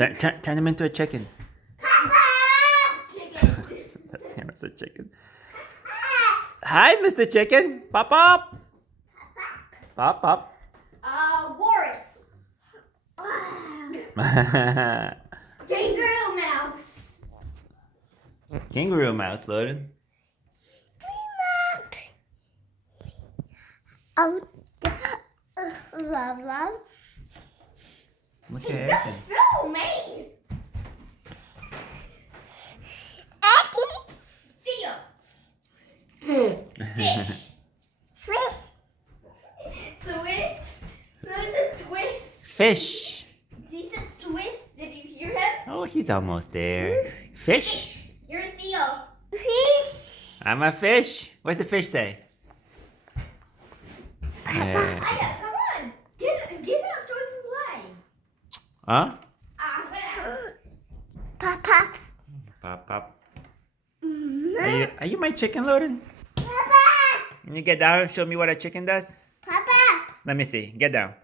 Turn him into a chicken. Chicken. That's him as a chicken. Hi, Mr. Chicken. Pop up. Pop up. Walrus. Kangaroo mouse. Kangaroo mouse, Loden. Look at everything. Film me. Seal. Fish. Twist. That says twist. Fish. He said twist. Did you hear him? Oh, he's almost there. Fish. You're a seal. Fish. I'm a fish. What's the fish say? Yeah. Aya, come on. Get up so we can play. Huh? Papa. Pop, pop. Are you my chicken, Loden? Papa. Can you get down and show me what a chicken does? Papa. Let me see. Get down.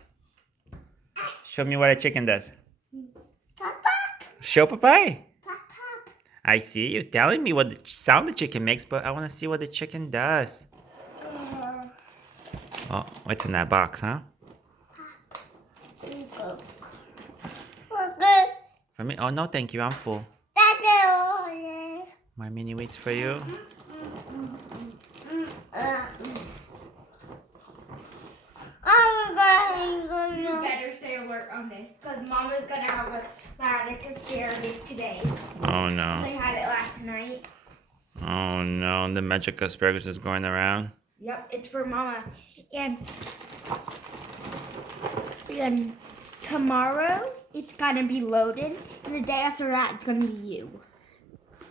Show me what a chicken does. Papa. Show Papai. Papa. I see you telling me what the sound the chicken makes, but I want to see what the chicken does. Oh, what's in that box, huh? For me? Oh, no, thank you. I'm full. My mini wheats for you. You better stay alert on this, because Mama's gonna have a magic asparagus today. Oh, no. I had it last night. Oh, no. The magic asparagus is going around. Yep, it's for Mama. And tomorrow it's gonna be Loden, and the day after that it's gonna be you.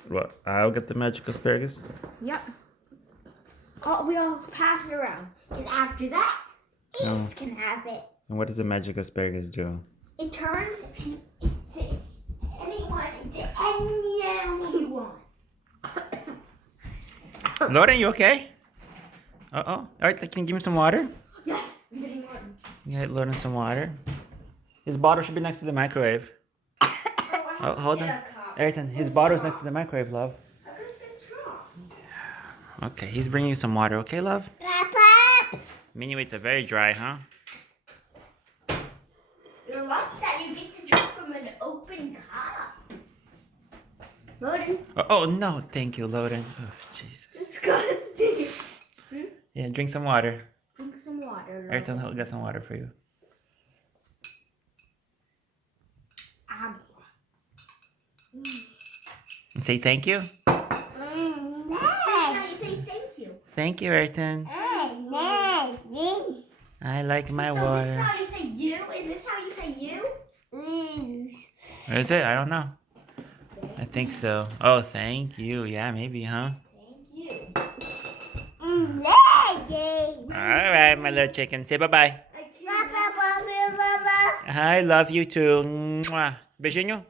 What? I'll get the magic asparagus? Yep. We all pass it around, and after that, Ace can have it. And what does the magic asparagus do? It turns into anyone into any animal you want. Loden, you okay? Uh-oh. All right, can you give him some water? Yes, I'm getting one. Yeah, Loden some water. His bottle should be next to the microwave. Oh, hold on. Ayrton, his bottle's next to the microwave, love. Okay, he's bringing you some water, okay, love? Papa! Mini wheats are very dry, huh? You're lucky that you get to drink from an open cup. Loden. Oh, no, thank you, Loden. Oh, Jesus. Disgusting. Yeah, drink some water. Drink some water. Ayrton, he'll get some water for you. And say thank you. That's how you say thank you. Thank you, Ayrton. I like my So this is water. how you say you? Is this how you say you? Or is it? I don't know. I think so. Oh, thank you. Yeah, maybe, huh? Thank you. All right, my little chicken. Say bye-bye. I love you too. Mwah. Beijinho.